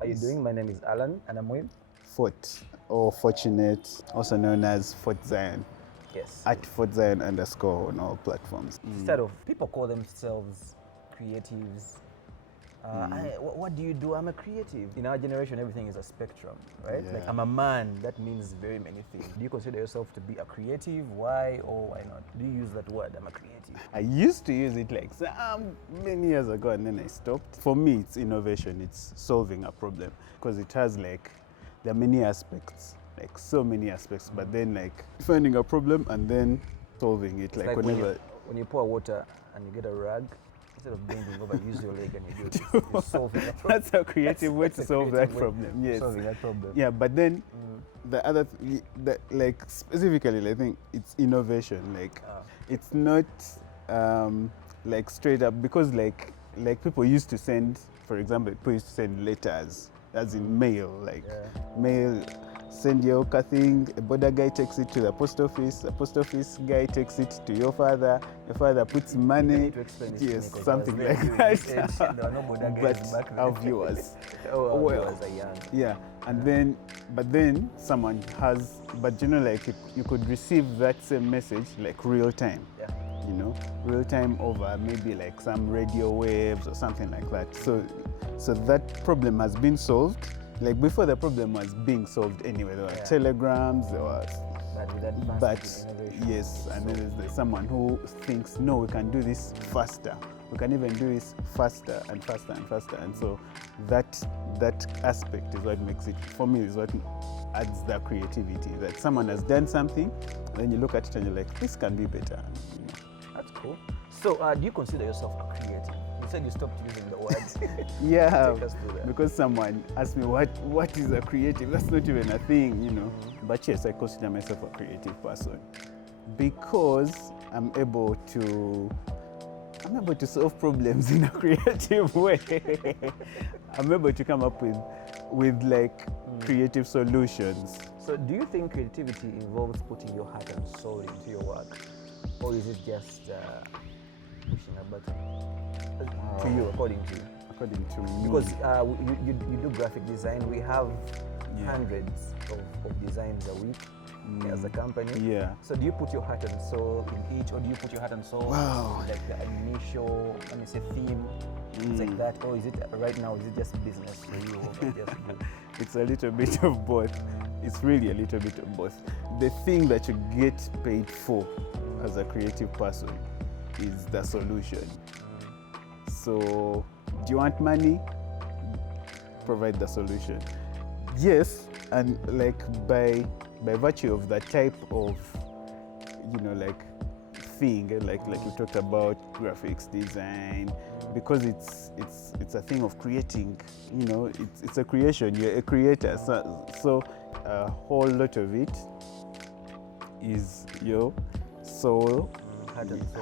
How are you doing? My name is Alan, and I'm with Fort or Fortunate, also known as Fort Zion. yes. At Fort Zion _ on all platforms. Instead of people call themselves creatives. What do you do? I'm a creative. In our generation, everything is a spectrum, right? Yeah. Like I'm a man. That means very many things. Do you consider yourself to be a creative? Why or why not? Do you use that word? I'm a creative. I used to use it like many years ago, and then I stopped. For me, it's innovation. It's solving a problem because it has there are many aspects, like so many aspects. But then finding a problem and then solving it, Like whenever. when you pour water and you get a rag, instead of bending over, use your leg and you do it. You're solving that problem. That's a creative way to solve that problem. Yes. Solving that problem. Yeah, but then the other, specifically, I think it's innovation. It's not straight up because people used to send, for example, people used to send letters, as in mail, mail. Send your thing, a border guy takes it to the post office guy takes it to your father puts money, yes, something like that. There are no border guys back then. Our viewers. Our viewers are young. Yeah, and then someone has, you could receive that same message real time. Yeah. Real time over maybe some radio waves or something like that. So that problem has been solved. Before the problem was being solved anyway, there were telegrams, there was. But yes, and then there's someone who thinks, no, we can do this faster. We can even do this faster and faster and faster. And so that aspect is what makes it, for me, is what adds the creativity. That someone has done something, and then you look at it and you're like, this can be better. That's cool. So, do you consider yourself a creative? You said you stopped using the word. Yeah, Take us through that. because someone asked me what is a creative. That's not even a thing, But yes, I consider myself a creative person because I'm able to solve problems in a creative way. I'm able to come up with creative solutions. So, do you think creativity involves putting your heart and soul into your work, or is it just pushing a button? To you, according to you. According to me. Because you do graphic design. We have hundreds of designs a week as a company. Yeah. So do you put your heart and soul in each, or do you put your heart and soul Wow. in the initial, theme, things like that, or is it right now? Is it just business for you, or just good? It's a little bit of both. It's really a little bit of both. The thing that you get paid for as a creative person is the solution. So, do you want money? Provide the solution. Yes, and by virtue of that type of, thing, like you talked about graphics design, because it's a thing of creating. It's a creation. You're a creator. So a whole lot of it is your soul.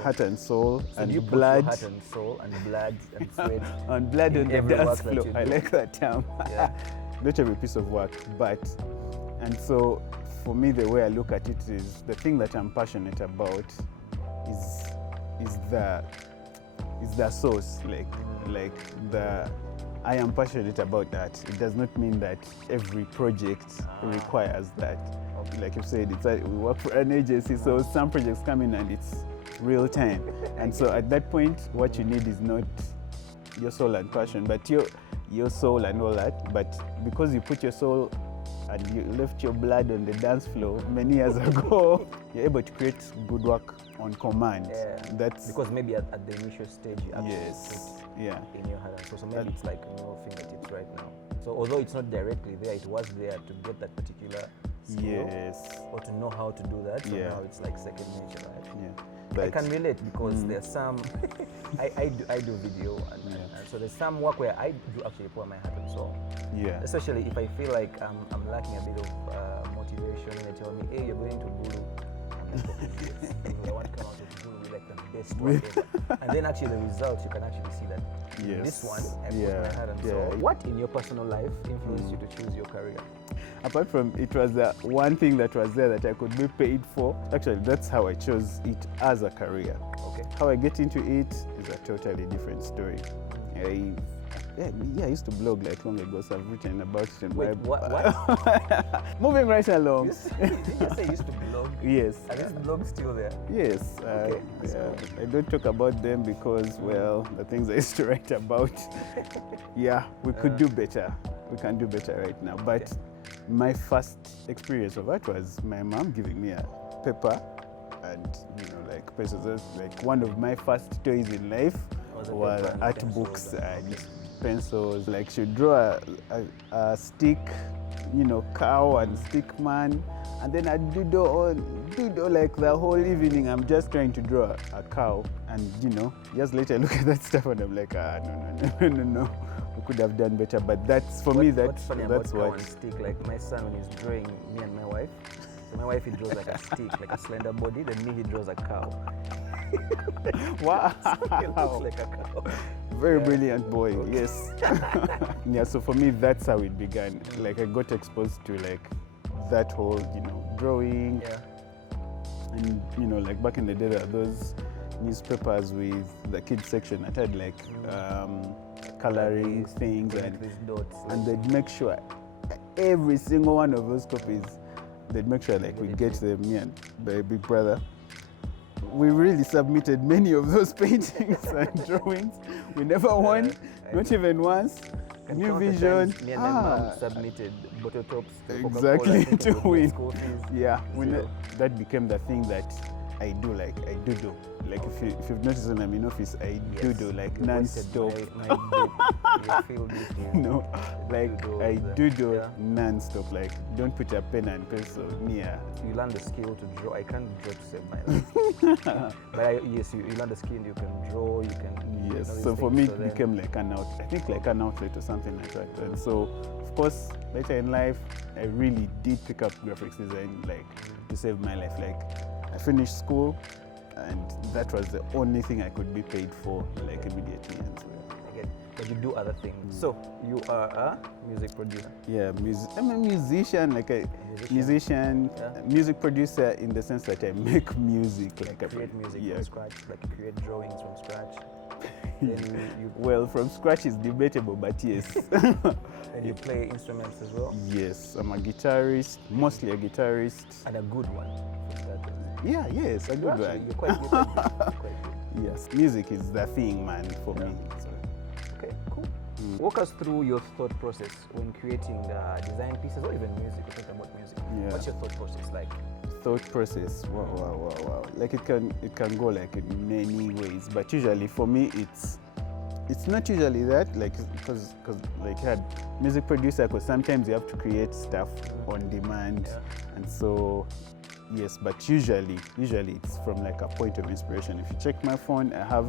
Heart and soul, So and do you put blood. your heart and soul and blood and sweat On blood in on the every dance work that floor. you I do? like that term. Yeah. Not every piece of work, and so for me, the way I look at it is the thing that I'm passionate about is the source, I am passionate about that. It does not mean that every project requires that. Like you said, we work for an agency, so some projects come in and it's real time. And so at that point, what you need is not your soul and passion, but your soul and all that. But because you put your soul and you left your blood on the dance floor many years ago, you're able to create good work on command. Yeah. That's because maybe at the initial stage you actually yes, put yeah. in your heart and soul. So maybe it's like in your fingertips right now. So although it's not directly there, it was there to get that particular skill, Yes. or to know how to do that. So Yeah. now it's like second nature, right? Yeah. I can relate because there's some I do video and so there's some work where I do actually pour my heart and soul. Yeah. Especially if I feel like I'm lacking a bit of motivation, and they tell me, hey, you're going to Bulu. I'm like, okay, yes. I want to come out of Bulu with like the best one ever. And then actually the results, you can actually see that Yes. this one, I put Yeah. my heart and Yeah. soul. What in your personal life influenced you to choose your career? Apart from it was the one thing that was there that I could be paid for. Actually, that's how I chose it as a career. Okay. How I get into it is a totally different story. Yeah, I used to blog like long ago, so I've written about it in Wait, my... what? Moving right along. Did you say you used to blog? Yes. Are these blogs still there? Yes. Okay, that's yeah. cool. I don't talk about them because, well, the things I used to write about, yeah, we could do better. We can do better right now. But my first experience of that was my mom giving me a paper and, like pencils. Like one of my first toys in life was paper and art pencils books and- and pencils. Like she'd draw a stick, cow and stick man, and then I'd doodle like the whole evening. I'm just trying to draw a cow, and years later I look at that stuff and I'm like, no. We could have done better, but that's for me. What's funny That's about cow what. and stick, like my son when he's drawing me and my wife, so my wife he draws like a stick, like a slender body, then me he draws a cow. Wow. It looks like a cow. Very brilliant boy, yes. Yeah, so for me, that's how it began. Like I got exposed to like that whole, drawing. Yeah. And, like back in the day, there were those newspapers with the kids section that had like coloring things, Connect these dots. and they'd make sure every single one of those copies, they'd make sure like we get them, me and my big brother. We really submitted many of those paintings and drawings. We never won, not even once. Can New count the vision. times me and my mom submitted bottle tops to Exactly, Coca-Cola, thinking to we'd get win. school fees. Yeah, Zero. that became the thing that I do. Like I do. Like if you've noticed when I'm in office, I Yes, do like you non-stop. wasted my field with you. No, like Doodle, I do yeah. non-stop. Like don't put a pen and pencil near. You learn the skill to draw. I can't draw to save my life. But yes, you learn the skill. You can draw. You can. Yes. these So for things, me, so it then- became like an outlet. I think like an outlet or something like that. And so, of course, later in life, I really did pick up graphics design like to save my life. Like I finished school, and that was the only thing I could be paid for like immediately. And so, I get it. But you do other things. So you are a music producer. yeah, I'm a musician, like a musician, Yeah. music producer in the sense that I make music, like I Create music yeah. from scratch. Like create drawings from scratch. Then you Well, from scratch is debatable, but yes. and you play instruments as well. Yes, I'm a guitarist, mostly a guitarist. And a good one. Yeah, yes, a good Actually, one. you're quite good. You're quite good. Yes, music is the thing, man, for Yeah. me. So, Okay, cool. Walk us through your thought process when creating design pieces or even music. We're talking about music. Yeah. What's your thought process like? thought process, wow. Like it can go like in many ways, but usually for me it's not usually that, like because like you had music producer, because sometimes you have to create stuff on demand, Yeah. and so yes, but usually it's from like a point of inspiration. If you check my phone, I have,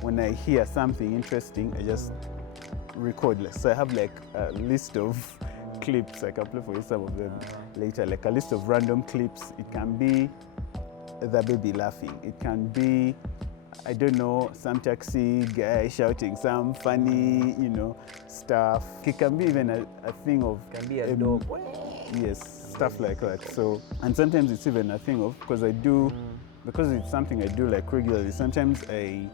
when I hear something interesting, I just record. So I have like a list of clips. I can play for you some of them later, like a list of random clips. It can be the baby laughing, it can be, I don't know, some taxi guy shouting some funny, stuff. It can be even a thing of, Can be a dog. yes, stuff like that. So, and sometimes it's even a thing of, because it's something I do like regularly, sometimes I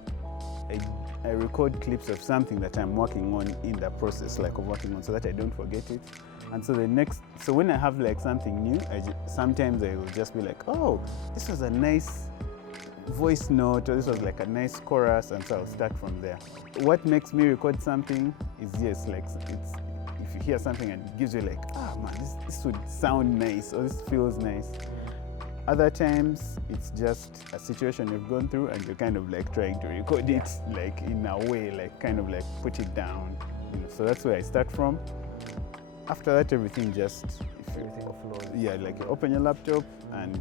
record clips of something that I'm working on in the process, like of working on, so that I don't forget it. And so so when I have like something new, sometimes I will just be like, oh, this was a nice voice note, or this was like a nice chorus, and so I'll start from there. What makes me record something is, yes, like it's, if you hear something and it gives you like, man, this would sound nice, or this feels nice. Other times, it's just a situation you've gone through and you're kind of like trying to record it like in a way, like kind of like put it down. So that's where I start from. After that, everything Flows. yeah, like you open your laptop and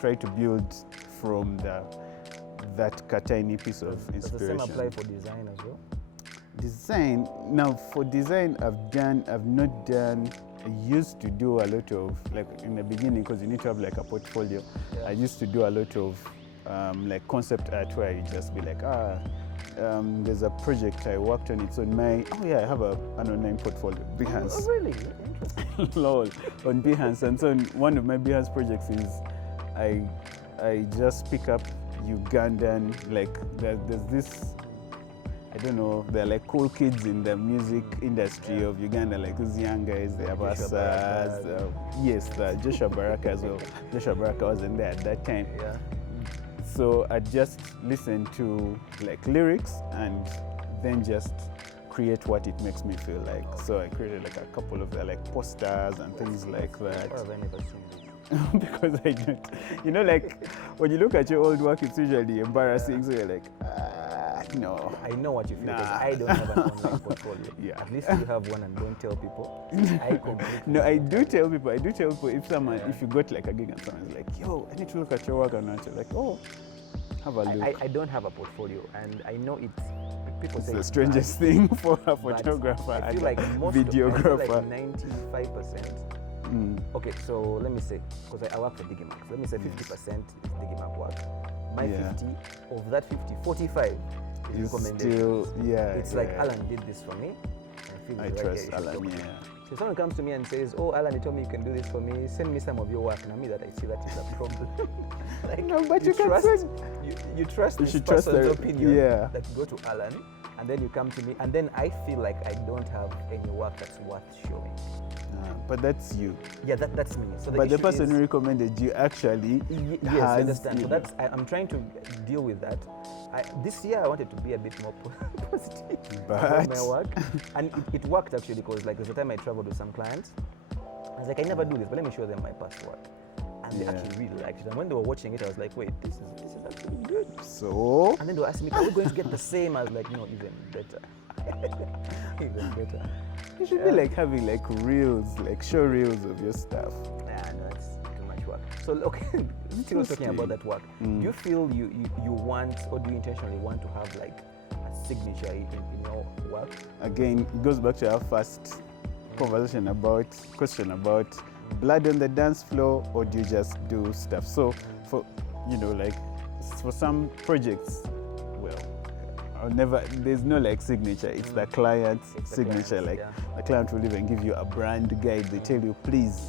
try to build from that tiny piece of Does the inspiration. same apply for design as well? Design, now for design, I used to do a lot of, like in the beginning, because you need to have like a portfolio. Yeah. I used to do a lot of like concept art, where you just be like, there's a project I worked on, it's on my, I have an online portfolio, Behance. Oh, really? Interesting. Lol, on Behance. And so one of my Behance projects is I just pick up Ugandan, like there's this, I don't know, they're like cool kids in the music industry of Uganda, like these young guys, the Abasas, yes, the Joshua Baraka as well. Joshua Baraka wasn't there at that time. Yeah. So I just listen to like lyrics and then just create what it makes me feel like. So I created like a couple of the like posters and things like that. Or have I never seen this? Because I don't, you know, like when you look at your old work, it's usually embarrassing. So you're like, no. I know what you feel because I don't have an online portfolio. Yeah. At least you have one and don't tell people. I completely. No, I do tell people. If someone, if you got like a gig and someone's like, yo, I need to look at your work, and you're like, oh, have a look. I don't have a portfolio, and I know people It's say the it's strangest bad, thing for a but photographer I and feel like a most videographer. I feel like 95%. Okay, so let me say, because I work for Digimax, let me say 50% is Digimax work. My 50, of that 50, 45 is recommended. It's like Alan did this for me. I trust Alan, So if someone comes to me and says, oh, Alan, you told me you can do this for me, send me some of your work. Now me that I see that is a problem. Like, no, but you trust, can you trust you this should trust person's their opinion that you go to Alan, and then you come to me, and then I feel like I don't have any work that's worth showing. But that's you. Yeah, that's me. So but the person who recommended you actually yes, I understand. So that's I'm trying to deal with that. This year I wanted to be a bit more positive about my work, and it worked actually, because like there's a time I traveled with some clients. I was like, I never do this, but let me show them my past work, and they actually really liked it. And when they were watching it, I was like, wait, this is actually good. So, and then they were asking me, are we going to get the same? I was like, no, even better. Even better. You should be like having like reels, like show reels of your stuff. Nah, no, that's too much work. So okay, still talking about that work. Do you feel you want, or do you intentionally want to have like a signature in your work? Again, it goes back to our first question about blood on the dance floor, or do you just do stuff? So for, you know, like for some projects, well, there's no like signature, it's the client's signature. The client will even give you a brand guide. They tell you, please,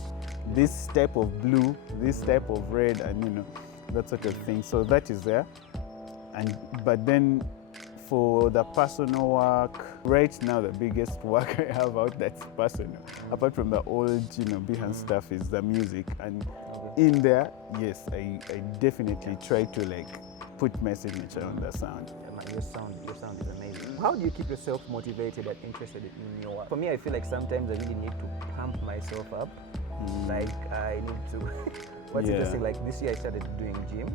this type of blue, this type of red, and you know, that sort of thing. So that is there. But then for the personal work, right now the biggest work I have out that's personal, apart from the old, you know, Behance stuff, is the music. And in there, yes, I definitely try to like put my signature on the sound. Your sound is amazing. How do you keep yourself motivated and interested in your work? For me, I feel like sometimes I really need to pump myself up. Like I need to. What's interesting? Like this year, I started doing gym.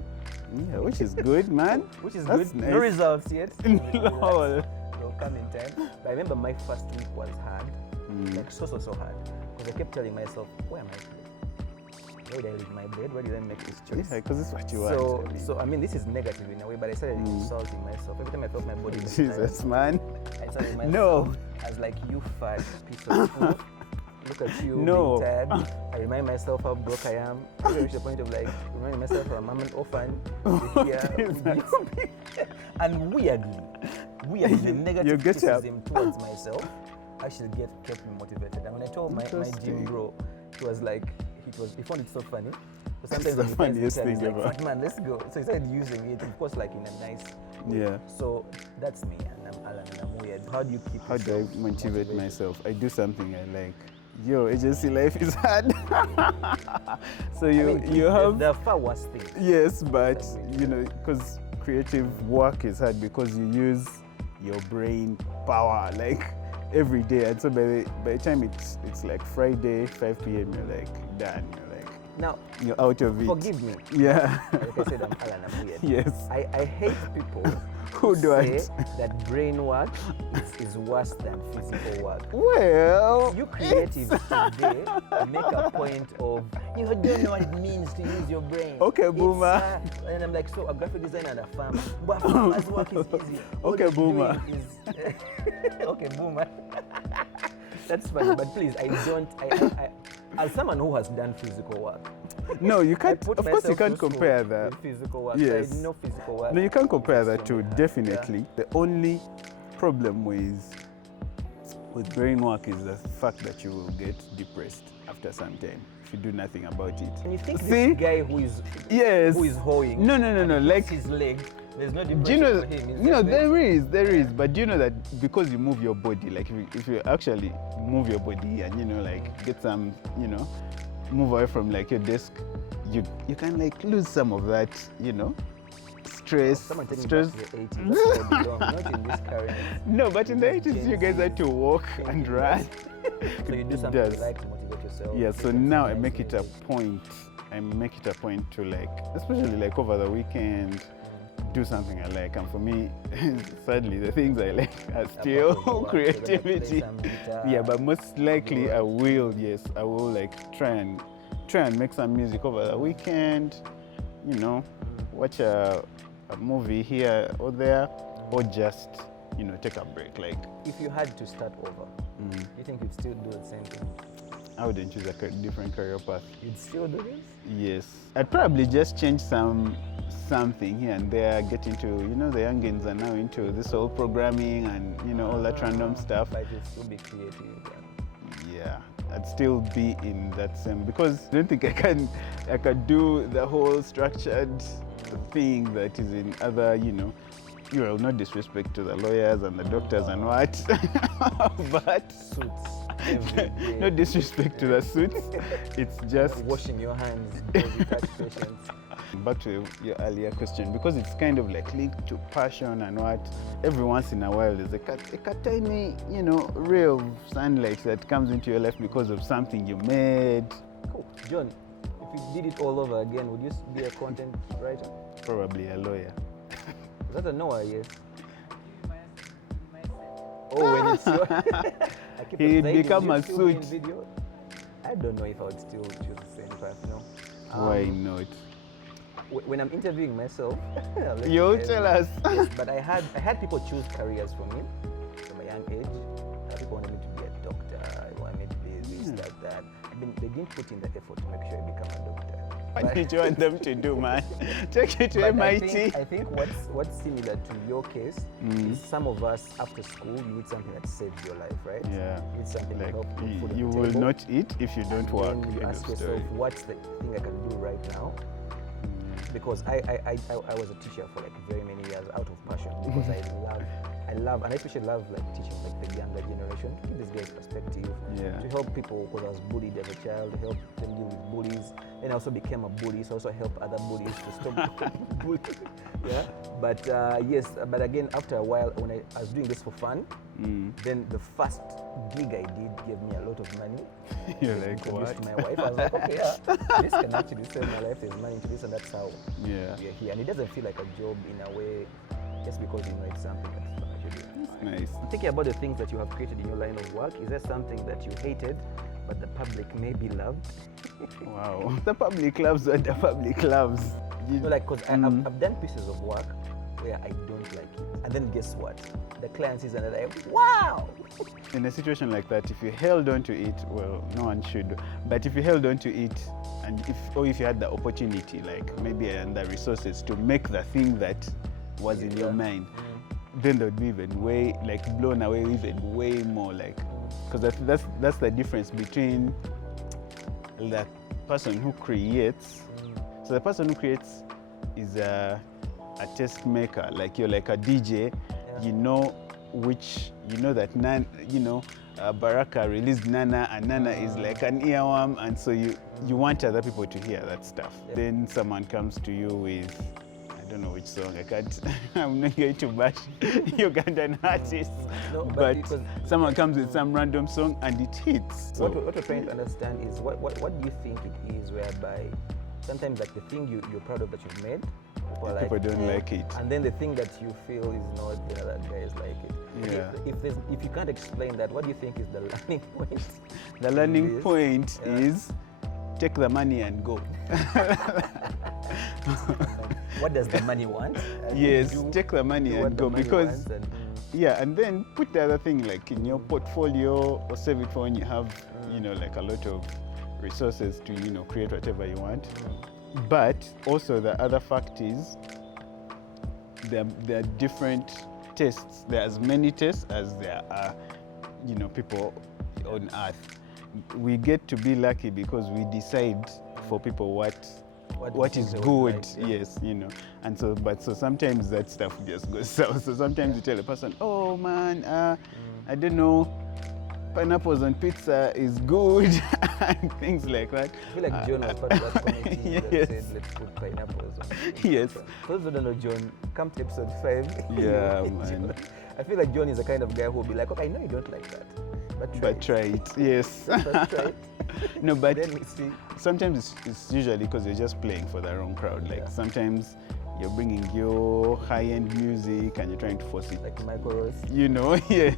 Yeah, which is good, man. Which is That's good. nice. No results yet. Lol. They'll come in time. But I remember my first week was hard, like so hard, because I kept telling myself, where am I today? Where did I leave my bed? Where did I make this choice? Yeah, because it's what you want. So I mean, this is negative in a way, but I started insulting myself. Every time I felt my body was Jesus, tired, man. I started myself. No. I was like, you fat piece of food. Look at you No. being tired. I remind myself how broke I am. I reached the point of like reminding myself I'm an orphan. And weirdly, the negative criticism towards myself actually kept me motivated. And when I told my gym bro, he found it so funny. But sometimes the funniest he's thing like, ever. "Fat man, let's go." So he started using it, of course, like in a nice way. Yeah. So that's me, and I'm Alan, and I'm weird. How do you keep How do I yourself motivate motivated? myself? I do something I like. Yo, agency life is hard. So you have the far worst thing. yes, but you know, because creative work is hard because you use your brain power like every day, and so by the time it's like Friday 5 p.m. you're like done. You're like Now, you're out of it. forgive me. Yeah. Like I said, I'm Alan, I'm weird. Yes. I hate people Who do say it? that brain work is worse than physical work. Well, You creatives today make a point of, you don't know what it means to use your brain. Okay, It's, boomer. And I'm like, so a graphic designer and a farmer, but farmer's work is easy. All Okay, you're boomer. doing is okay, boomer. That's funny, but please, as someone who has done physical work, no, you I can't. put Of course, you myself can't through compare school that. with physical work. Yes. So I know physical work. No, you can't compare that So to hard. definitely. The only problem with brain work is the fact that you will get depressed after some time if you do nothing about it. And you think See? this guy who is Yes. hoeing, No, and he like puts his leg There's no Do depression you know? for him. It's No, just there is. But do you know that because you move your body, like if you actually move your body and like get some, move away from like your desk, you can like lose some of that, stress. Someone take me stress. back to the 80s. That's where I belong, not in this current. No, but in the 80s, you guys had to walk and run. So you do It something does. you like to motivate yourself. Yeah, do so something now I nice make in it your a day. point. I make it a point to like, especially like over the weekend, do something I like. And for me, sadly, the things I like are still Apart from work, creativity. you're gonna play some guitar, Yeah, but most likely do I what? will. Yes, I will like try and make some music over the weekend. Watch a movie here or there, or just take a break. Like If you had to start over, do you think you'd still do the same thing? I wouldn't choose a different career path. You'd still do this? Yes, I'd probably just change something here and there. Get into the youngins are now into this whole programming and all that random stuff. But you'd still be creative. And Yeah, I'd still be in that same because I don't think I can do the whole structured thing that is in other well, not disrespect to the lawyers and the doctors and what, but suits every day. no disrespect to the suits. It's just Washing your hands before you touch patients. back to your earlier question, because it's kind of like linked to passion and what. Every once in a while there's a tiny ray of sunlight that comes into your life because of something you made. Cool. John, if you did it all over again, would you be a content writer? Probably a lawyer. Is that a no or a yes? Oh, when it's your... I keep He'd saying, become would a you still be in suit. video? I don't know if I would still choose the same path, Why not? When I'm interviewing myself, I'll let You'll guys tell know. us. Yes, but I had people choose careers for me from a young age. People wanted me to be a doctor. They wanted me to be this, that. They didn't put in the effort to make sure I become a doctor. What did you want them to do, man? Take you to But MIT. I think what's similar to your case is some of us after school you need something that saves your life, right? Yeah. You need something to Like help put food on you the will table. not eat if you don't work. Then you End ask of yourself, story. what's the thing I can do right now? Because I was a teacher for like very many years out of passion because I love and I especially love like teaching like the younger generation to give these guys perspective, Yeah. to help people because I was bullied as a child, to help them deal with bullies. Then I also became a bully, so I also help other bullies to stop bullying. Yeah, but yes, but again after a while when I was doing this for fun, then the first gig I did gave me a lot of money. You're I like, introduced what? my wife. I was like, okay, yeah, this can actually save my life. There's money into this, and that's how Yeah. we are here. And it doesn't feel like a job in a way, just because you know it's something that's fun actually. Nice. Thinking about the things that you have created in your line of work, is there something that you hated, but the public maybe loved? Wow. The public loves what the public loves. No, like, because I've done pieces of work where I don't like it, and then guess what? The client sees and they're like, wow. In a situation like that, if you held on to it, well, no one should. But if you held on to it, and if you had the opportunity, like maybe and the resources to make the thing that was in your mind, then they would be even way like blown away even way more, like, because that's the difference between the person who creates. So the person who creates is a taste maker, like you're like a DJ. You know that Baraka released Nana, and Nana is like an earworm, and so you want other people to hear that stuff. Yeah. Then someone comes to you with, I don't know which song, I can't, I'm not going to bash Ugandan artists, No, but because someone comes with some random song and it hits. So, what we're trying to understand is what do you think it is whereby sometimes like the thing you're proud of that you've made, people don't like it. and then the thing that you feel is not, the other guys like it. Yeah. If you can't explain that, what do you think is the learning point? The learning Yes. point Yeah. is take the money and go. What does the money want? And Yes, do take the money what and the go, money because wants and, yeah, and then put the other thing like in your portfolio or save it for when you have like a lot of resources to create whatever you want. But also the other fact is there are different tastes. There are as many tastes as there are people on earth. We get to be lucky because we decide for people what what you is think they would good. like, yeah. Yes, you know. And so sometimes that stuff just goes south. So sometimes you tell a person, oh man, I don't know, pineapples on pizza is good and things like that. I feel like John was part of that committee that Yes. said let's put pineapples on Yes. pizza. For those who don't know John, come to episode 5. Yeah, John. man. I feel like John is the kind of guy who will be like, okay, I know you don't like that, but try it. Yes. First try it. No, but Then we see. sometimes it's usually because you're just playing for the wrong crowd. Like Yeah. sometimes you're bringing your high-end music and you're trying to force it, Like Michael Ross. you know, yes,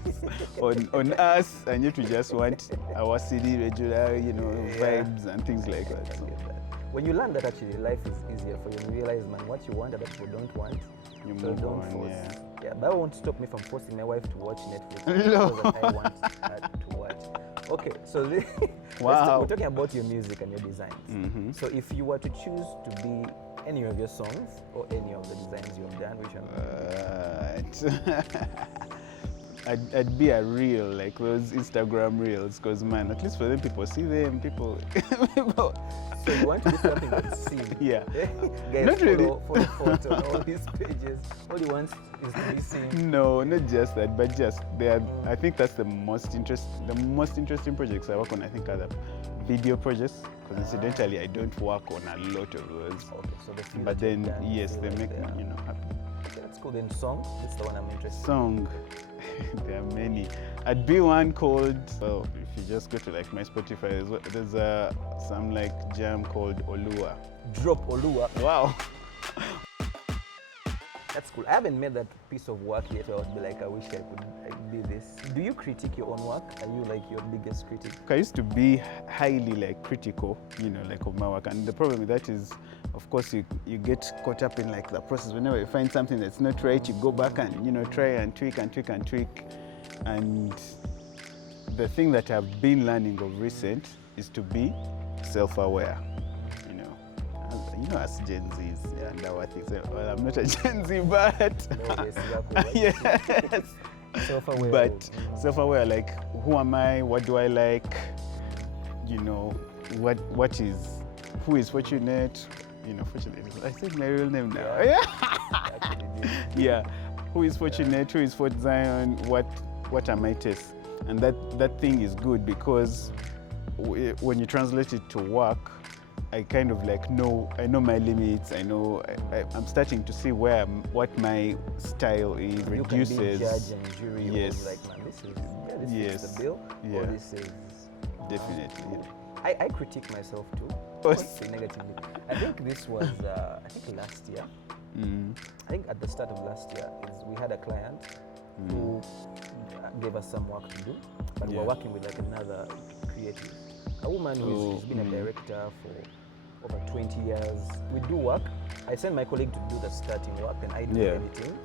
on us, and yet we just want our CD regular, you know, Yeah. vibes and things like I that. So get that. When you learn that actually life is easier for you, you realize, man, what you want, other people don't want. you So move don't on, force. yeah. Yeah, that won't stop me from forcing my wife to watch Netflix. No. Because I want her to watch. Okay, so Wow. we're talking about your music and your designs. Mhm. So if you were to choose to be any of your songs or any of the designs you've done, which one? I'd be a reel, like those Instagram reels, because man, at least for them people see them, people So you want to do something that's seen. Yeah. Guys, Not really. follow photo on all these pages. All he wants is to be seen. No, not just that, but just they are. I think that's the most interesting projects I work on. I think are the video projects, because incidentally I don't work on a lot of those. Okay, so the few But that you've then done, yes, feel they like make they me, are- you know, happy. Okay, that's cool. Then song, that's the one I'm interested in. Song, there are many. I'd be one called. Well, if you just go to like my Spotify, there's some like jam called Olua. Drop Olua. Wow. That's cool. I haven't made that piece of work yet where I would be like, I wish I could be this. Do you critique your own work? Are you like your biggest critic? I used to be highly like critical, you know, like of my work, and the problem with that is, of course, you get caught up in like the process. Whenever you find something that's not right, you go back and, you know, try and tweak and tweak and tweak. And the thing that I've been learning of recent is to be self-aware, you know. You know, as Gen Zs and our things. Well, I'm not a Gen Z, but No, yes, exactly, right? yes. Self-aware. But self-aware, like, who am I? What do I like? You know, who is fortunate? You know, fortunate. I said my real name now. Yeah. Yeah. Actually did. Yeah. Who is fortunate? Who is Fort Zion? What are my tastes? And that thing is good because when you translate it to work, I kind of like I know my limits. I know I'm starting to see what my style is. You Reduces. can be judge and jury. Yes. Like, man, this is Yes. the bill. Yeah. Or this is Definitely. cool. I critique myself too. Course. Not say negatively. I think this was last year. Mm. I think at the start of last year we had a client who gave us some work to do, but we Yeah. were working with like another creative, a woman who's been a director for over 20 years. We do work. I send my colleague to do the starting work, and I do the Yeah. editing,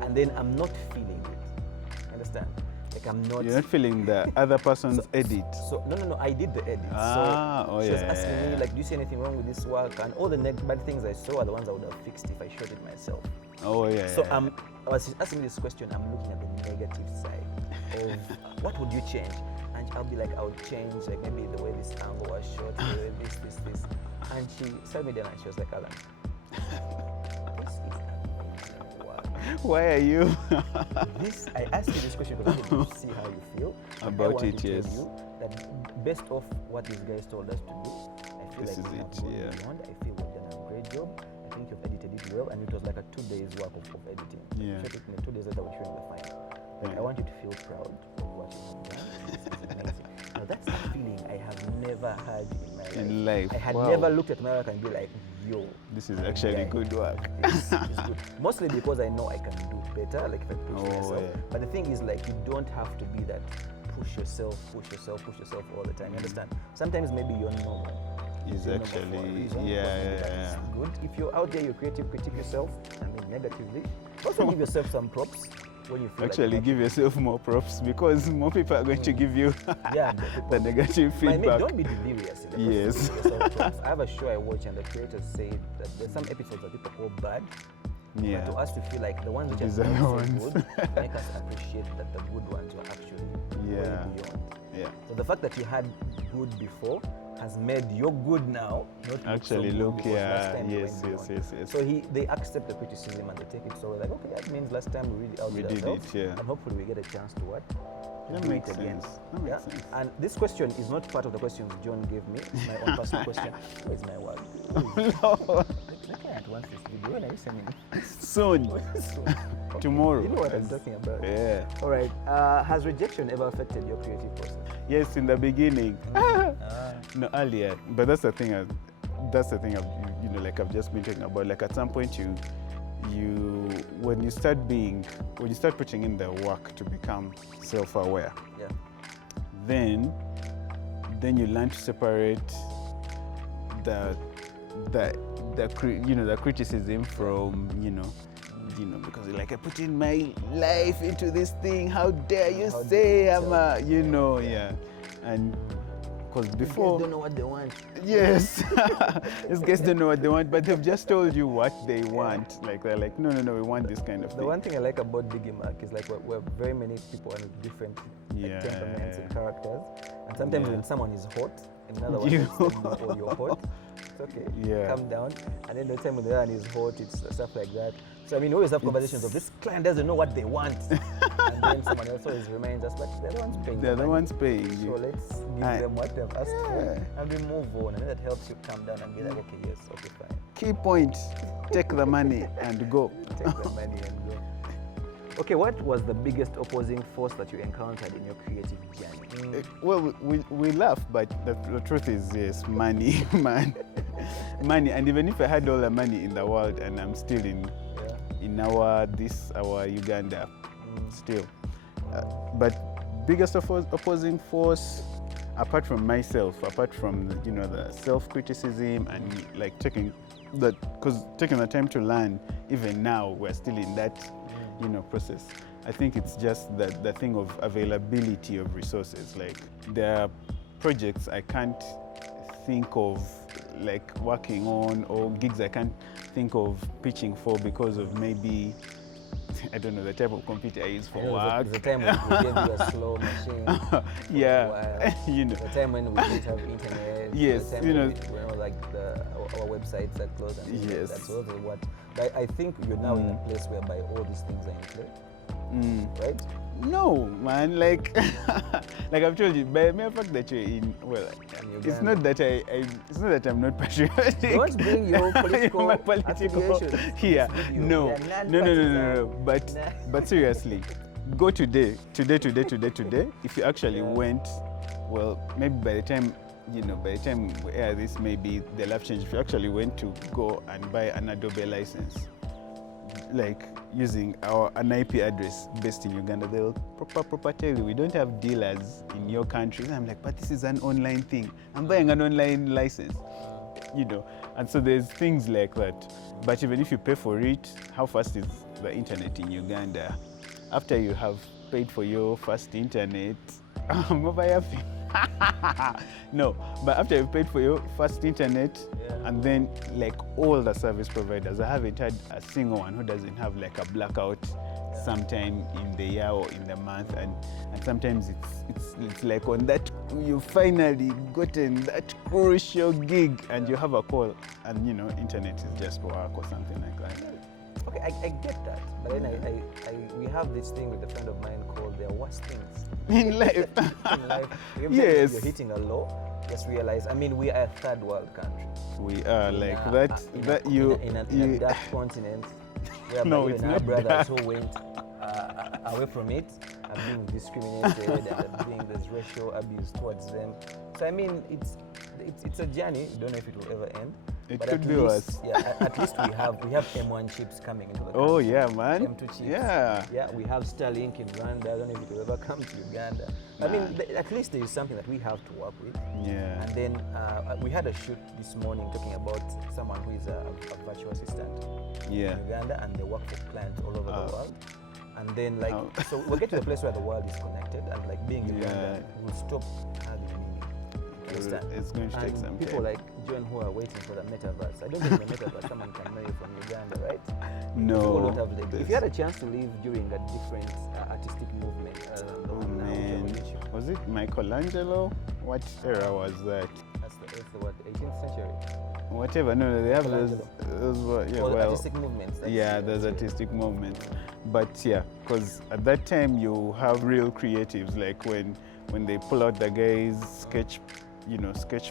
and then I'm not feeling it. Understand? Like I'm not. You're not feeling the other person's edit. So no, I did the edit. She was asking me like, do you see anything wrong with this work? And all the bad things I saw are the ones I would have fixed if I showed it myself. Oh yeah. So I was asking me this question. I'm looking at the negative side of what would you change? And I'll be like, I would change like maybe the way this angle was shot, the way this. And she sat me down and she was like, Alan, this is amazing work. Why are you I asked you this question because I wanted to see how you feel about I want it? to Yes. tell you that based off what these guys told us to do, I feel This like is we it, have gone yeah. beyond. I feel we've done a great job. I think you've edited it well, and it was like a 2 days work of editing. Yeah. Shot it in 2 days later, we're showing the final. Like, Yeah. I want you to feel proud of what you have done. This is amazing. Now that's a feeling I have never had in my life. In life. I had Wow. never looked at my work and be like, yo, This is actually yeah, good work. it's good. Mostly because I know I can do better, like if I push Oh, myself. yeah. But the thing is, like, you don't have to be that push yourself all the time. You understand? Sometimes maybe you're normal. Is You're normal for a actually reason, yeah, because maybe that yeah. is good. If you're out there, you're creative, critique yourself, I mean, negatively. Also give yourself some props when you feel Actually, like give yourself more props because more people are going to give you yeah, the negative I mean, feedback. don't be delirious. In the Yes. process of giving yourself props. I have a show I watch, and the creators say that there's some episodes that people call bad. Yeah. But to us to feel like the ones which These are are the not so ones. good make us appreciate that the good ones were actually way Yeah. beyond. Yeah. So the fact that you had good before has made your good now not Actually look look, so good because last yeah, time you yes, went yes, beyond. yes. So they accept the criticism and they take it so like, okay, that means last time we really outdid We did ourselves, it, yeah. and hopefully we get a chance to what? That Do makes it again. sense. That makes sense. And this question is not part of the questions John gave me. It's my own personal question. Where's my work? No. Look at once this video. When are you sending it? Soon. Okay. Tomorrow. You know what I'm talking about. Yeah. All right. Has rejection ever affected your creative process? Yes, in the beginning. No, earlier. But that's the thing. That's the thing. Like I've just been talking about. Like at some point, when you start putting in the work to become self-aware, Yeah. then you learn to separate the criticism from because you're like, I put in my life into this thing, how dare you say I'm a yeah. And because before They don't know what they want. yes these guys don't know what they want, but they've just told you what they want. Like they're like, no, we want this kind of The thing. one thing I like about Biggie Mac is like we're very many people with different Yeah. temperaments and characters, and sometimes Yeah. when someone is hot, in other words, You- you're hot, it's okay, Yeah. calm down. And then the time when the other one is hot, it's stuff like that. So I mean, we always have conversations of this client doesn't know what they want, and then someone else always reminds us, but they're the ones paying. They're the money. ones paying So you. let's give them what they've asked for, and we move on, and then that helps you calm down and be like, okay, yes, okay, fine. Key point, take the money and go. Take the money and go. Okay, what was the biggest opposing force that you encountered in your creative journey? Well, we laugh, but the truth is, yes, money, man. Money. And even if I had all the money in the world and I'm still in our Uganda, still. But biggest opposing force, apart from myself, apart from the self-criticism and like taking the time to learn, even now we're still in that process. I think it's just the thing of availability of resources. Like there are projects I can't think of like working on, or gigs I can't think of pitching for because of maybe, I don't know, the type of computer I use for work. The time when we gave you a slow machine. Yeah, The time when we didn't have internet. Yes, the time when like our websites are closed and things Yes. like that. So those are what. But I think you're now in a place whereby all these things are in play, right? No, man, like I've told you, by the mere fact that you're in, well, it's not that it's not that I'm not patriotic. Don't bring your political My political affiliations here. to this video. No. We are No. non-partisan. But seriously, go today. If you actually went, well, maybe by the time we air this, maybe they'll have changed. If you actually went to go and buy an Adobe license, like using an IP address based in Uganda, they'll proper tell you, we don't have dealers in your country. And I'm like, but this is an online thing. I'm buying an online license, And so there's things like that. But even if you pay for it, how fast is the internet in Uganda? After you have paid for your first internet, no, but after you've paid for your first internet, and then like all the service providers, I haven't had a single one who doesn't have like a blackout sometime in the year or in the month, and sometimes it's like on that you finally gotten that crucial gig and you have a call and internet is just work or something like that. Okay, I get that, but then we have this thing with a friend of mine called there are worse things In life. in life. Every Yes. time you're hitting a low, just realize. I mean, we are a third world country. We are In like a- that. in That a, you. in a you dark continent, whereby No, it's even our not brothers dark. who went away from it are being discriminated and there's racial abuse towards them. So I mean, it's a journey. Don't know if it will ever end. It but could at be least, worse. Yeah, at least we have M1 chips coming into the country. Oh yeah, man. M2 chips. Yeah. Yeah, we have Starlink in Rwanda. I don't know if it will ever come to Uganda. I mean, at least there is something that we have to work with. Yeah. And then we had a shoot this morning talking about someone who is a virtual assistant Yeah. in Uganda, and they work for clients all over the world. And then Oh. so we'll get to the place where the world is connected, and like being Yeah. Ugandan will stop having meaning. You understand? It's going to take And some people time. like John who are waiting for the metaverse. I don't think in the metaverse someone can marry from Uganda, right? No. People don't have like, if there's- you had a chance to live during a different artistic movement, the Oh one now, man, which revolution, was it Michelangelo? What era was that? as That's the what, 18th century? Whatever. No, they have those yeah, Or well, artistic movements. yeah, those artistic movements. But yeah, because at that time you have real creatives, like when they pull out the guy's sketch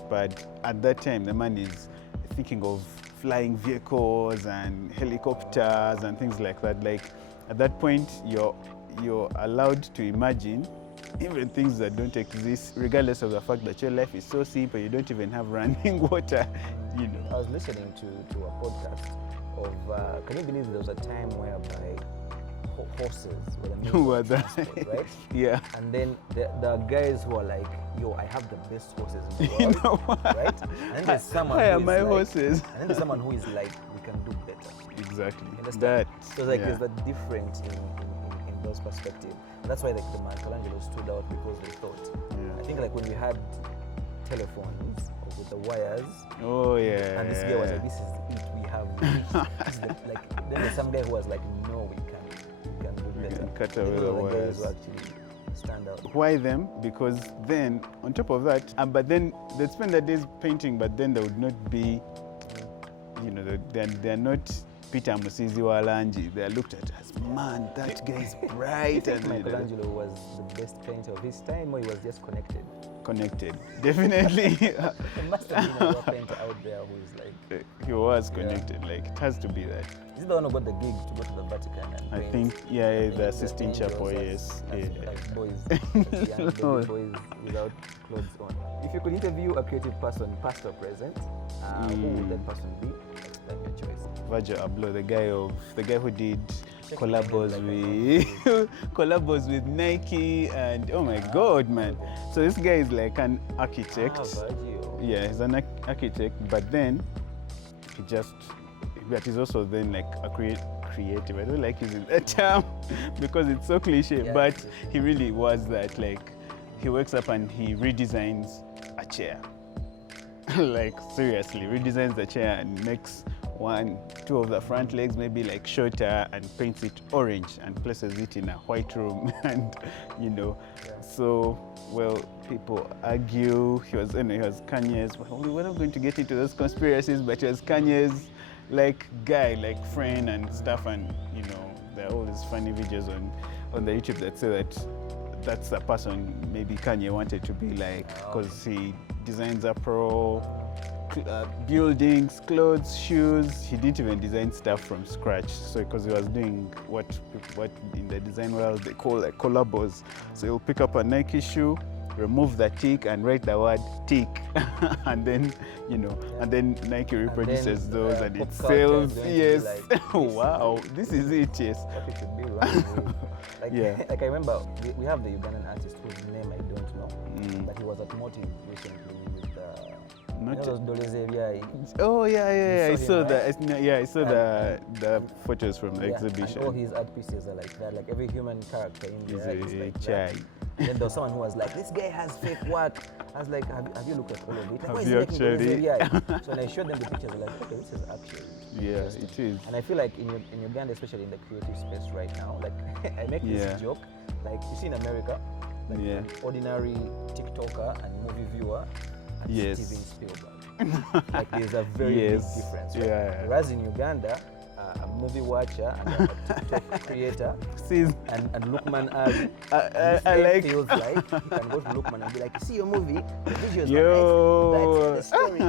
pad. At that time, the man is thinking of flying vehicles and helicopters and things like that. Like at that point, you're allowed to imagine even things that don't exist, regardless of the fact that your life is so simple. You don't even have running water. I was listening to a podcast of, can you believe there was a time whereby horses were the means of transport, right? Yeah. And then there are guys who are like, yo, I have the best horses in the world, right? And then there's someone Why who are is my like, horses? And then there's someone who is like, we can do better. Exactly. You understand? That. So like yeah. there's that difference in those perspectives. And that's why like the Michelangelo stood out, because they thought. Yeah. I think like when we had telephones with the wires. Oh yeah. And this guy was like, this is it, we have reached. This is like then there's some guy who was like, no, we can do better. can cut away the Those are the guys wires. who actually stand out. Why them? Because then on top of that, but then they'd spend their days painting, but then they would not be, they're not Peter Musizi Walanji. They're looked at as, man, that guy's bright. Do you think And Michelangelo was the best painter of his time, or he was just connected? connected, definitely. There must have been another painter out there who is like, He was connected. Like it has to be that. is he the one who got the gig to go to the Vatican and I paint? think, yeah, Paint the Sistine angels Chapel, as- yes. as- Yeah. as boys, as young baby boys without clothes on. If you could interview a creative person, past or present, who would that person be? Explain your choice. Virgil Abloh, the guy who did Check collabos my name with collabos with Nike, and oh my god, man. So this guy is like an architect. Virgil. Yeah, he's an architect, but then but he's also then like a creative. I don't like using that term because it's so cliche, Yeah, but it's just- he really was that. Like he wakes up and he redesigns a chair. Like seriously, redesigns the chair and makes two of the front legs maybe like shorter and paints it orange and places it in a white room. And so well, people argue he was Kanye's, we're not going to get into those conspiracies, but he was Kanye's like guy, like friend and stuff. And there are all these funny videos on the YouTube that say that that's the person maybe Kanye wanted to be like, because he designs apparel, buildings, clothes, shoes. He didn't even design stuff from scratch. So because he was doing what in the design world they call like collabos. So he'll pick up a Nike shoe, remove the tick and write the word tick, and then and then Nike reproduces those and it pop culture sells. is going to be Yes. like, Wow, this is it. Yes. What it should be, right? Like, Yeah. like I remember we have the Ugandan artist whose name I don't know, but he was at Motive recently with those Dolly's area. Oh yeah. I You saw saw him, that. I saw the photos from the And exhibition. all his art pieces are like that. Like every human character in He's there is a like chai. that. And then there was someone who was like, this guy has fake work. I was like, have you looked at all of it? Like, Have why is you he making Dolly's actually? area? So when I showed them the pictures, they're like, okay, this is actually Yeah, interesting. it is. And I feel like in Uganda, especially in the creative space right now, like I make Yeah. this joke, like you see in America, like Yeah. an ordinary TikToker and movie viewer and Yes. Steven Spielberg. Like there's a very big Yes. difference. Right? Yeah. Whereas in Uganda, a movie watcher and a TikTok creator See, and Lukman Ali, I like. feels like he can go to Lukman and be like, see your movie, the visuals Yo. are nice, but the story.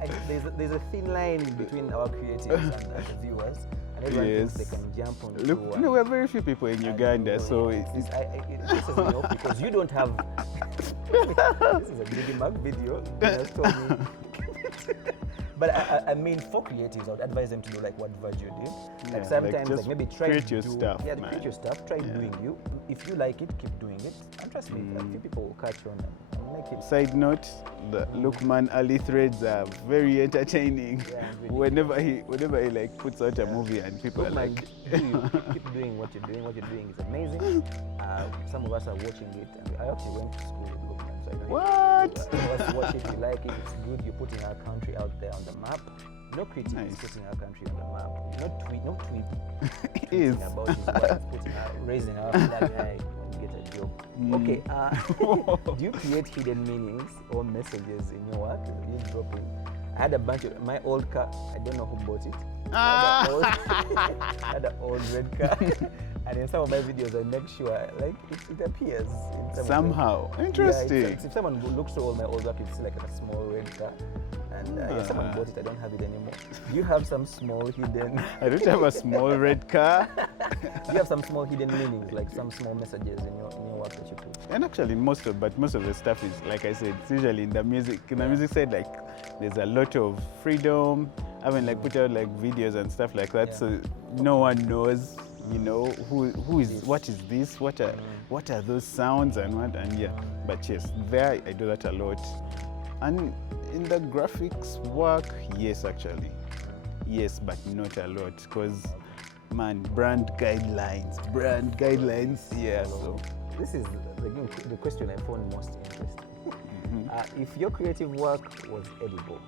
Like, there's a thin line between our creatives and the viewers, and everyone Yes. thinks they can jump on. Look, we're very few people in Uganda, so it pisses me off because you don't have. This is a Diddy Mac video. You just told me. But I mean, for creatives, I would advise them to do like what Virgil did. Yeah, Like sometimes, just like maybe try create to your do, stuff, yeah, man. create your stuff. Try Yeah. doing you. If you like it, keep doing it. And trust me, a few people will catch on and make it. Side note, the Lukman Ali threads are very entertaining. Yeah, and Whenever he like puts out a movie and people are Lukman, like, keep doing what you're doing. What you're doing is amazing. Some of us are watching it, and I actually went to school with Lukman, so I know. what? Some of us watch it, we like it, it's good. You're putting our country out there on the map. No critic is Nice. putting our country on the map. No tweet It is. tweeting about his wife, raising our flag high. to get a job. Okay, do you create hidden meanings or messages in your work? You dropping. I had a bunch of my old car. I don't know who bought it. I had an old red car, and in some of my videos, I make sure like it appears in some somehow. Interesting. Yeah, if someone looks through all my old work, it's like a small red car. And someone bought it. I don't have it anymore. Do you have some small hidden? I don't have a small red car. Do you have some small hidden meanings, like some small messages in your work that you put? And actually, most of the stuff is, like I said, it's usually in the music. In the music side, like there's a lot of freedom. I mean, like put out like videos and stuff like that, so no one knows, you know, who is what is this, what are those sounds and what, and yeah. But yes, there I do that a lot. And in the graphics work, yes, actually. Yes, but not a lot, because, man, brand guidelines, yeah, so. This is the question I found most interesting. If your creative work was edible,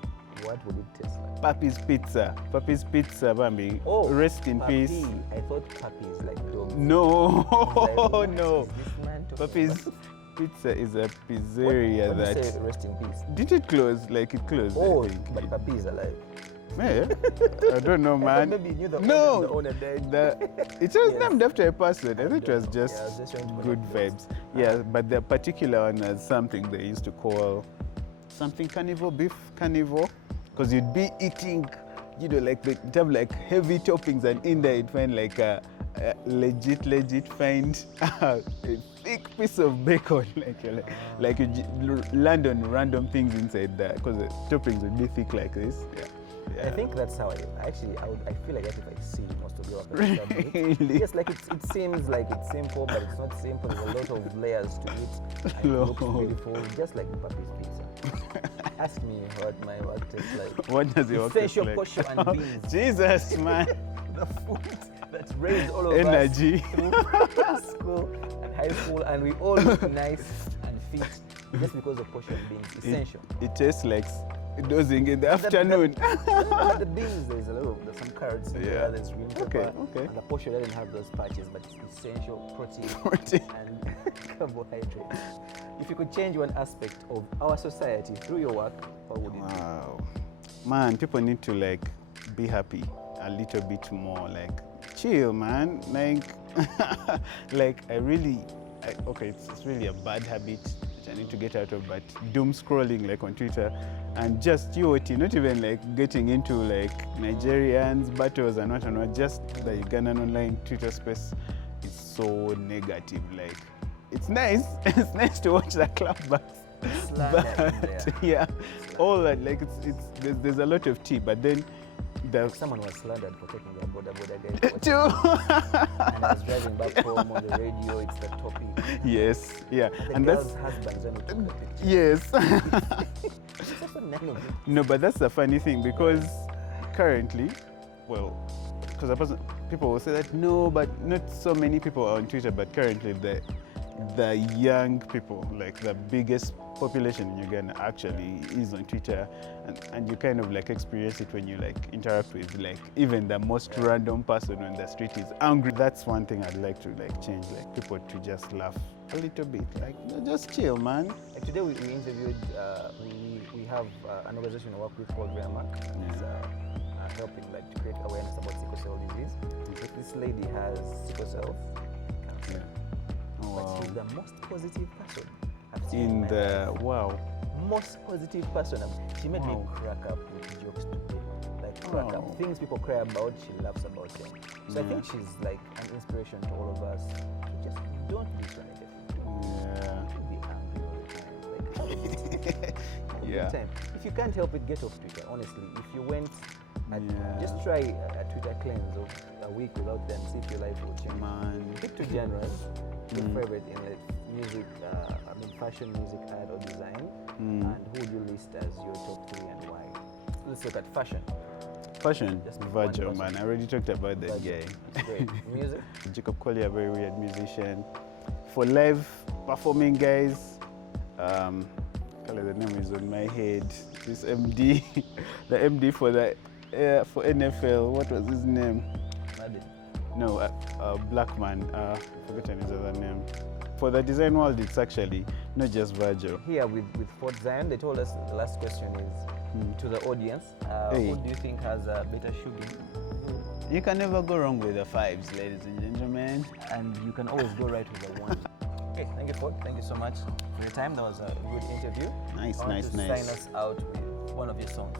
what would it taste like? Papi's Pizza, Bambi. Oh, rest in peace. I thought Papi is like dogs. No, like, no. Papi's Pizza is a pizzeria what that. Say rest in peace. Did it close? Like it closed. Oh, I think. but Papi is alive. Yeah, I don't know, man. Maybe you knew the owner died. It was named after a person. I think it was just good vibes. Yeah, but the particular one has something they used to call something carnivore, beef carnivore, because you'd be eating, you know, like you'd have like heavy toppings, and in there you'd find like a legit find a thick piece of bacon, like you land on random things inside there, because the toppings would be thick like this. Yeah. I think that's how I feel like that if I see most of your work. Really? Yes, like it seems like it's simple, but it's not simple. There's a lot of layers to it. And it looks beautiful, just like Papi's Pizza. Ask me what my work tastes like. What does your work taste like? Posho and beans. Jesus, man. The food that raised all of energy. us through school and high school, and we all look nice and fit just because of posho and beans. Essential. It tastes like dozing in the afternoon. The beans, there's there's some carrots in there, there's green pepper. Okay. And the posho doesn't have those patches, but it's essential protein and carbohydrate. If you could change one aspect of our society through your work, what would it be? Wow. Man, people need to like be happy a little bit more, like chill, man. Like it's really a bad habit I need to get out of, but doom scrolling like on Twitter and just not even like getting into like Nigerians battles and what, just the Ugandan online Twitter space is so negative. Like it's nice to watch the clapbacks, but yeah, all that, like there's a lot of tea, but then someone was slandered for taking their border guy too. And I was driving back home on the radio, it's the topic. Yes, yeah. And that's husbands when we took the picture. Yes. It's also none of it. No, but that's the funny thing, because currently, because people will say that no, but not so many people are on Twitter, but currently the young people, like the biggest population in Uganda actually is on Twitter, and you kind of like experience it when you like interact with like even the most random person on the street is angry. That's one thing I'd like to like change, like people to just laugh a little bit, like just chill, man. Like today we interviewed, we have an organization I work with called Reamark. It's helping like to create awareness about sickle cell disease. This lady has sickle cell cancer. But she's the most positive person I've seen in the most positive person. She made me crack up with jokes today. Like crack up. Things people cry about, she laughs about them. So I think she's like an inspiration to all of us to just don't be so negative. Don't be angry all the time. Like time. If you can't help it, get off Twitter. Honestly, if you went just try a Twitter cleanse of a week without them, see if your life will change. Man. Pick 2 genres. Your favorite in like music, fashion, music, art, or design, and who would you list as your top 3 and why? Let's look at fashion. Fashion, Virgil, man. I already talked about that guy. Great. Music? Jacob Collier, a very weird musician. For live performing guys, the name is on my head. This MD, the MD for for NFL. What was his name? Madden. No, black man. Forgotten his other name. for the design world, it's actually not just Virgil. Here with Fort Zion, they told us the last question is to the audience. Who do you think has a better shoe game? You can never go wrong with the 5s, ladies and gentlemen. And you can always go right with the 1. Okay, thank you, Fort. Thank you so much for your time. That was a good interview. Nice. Sign us out with one of your songs.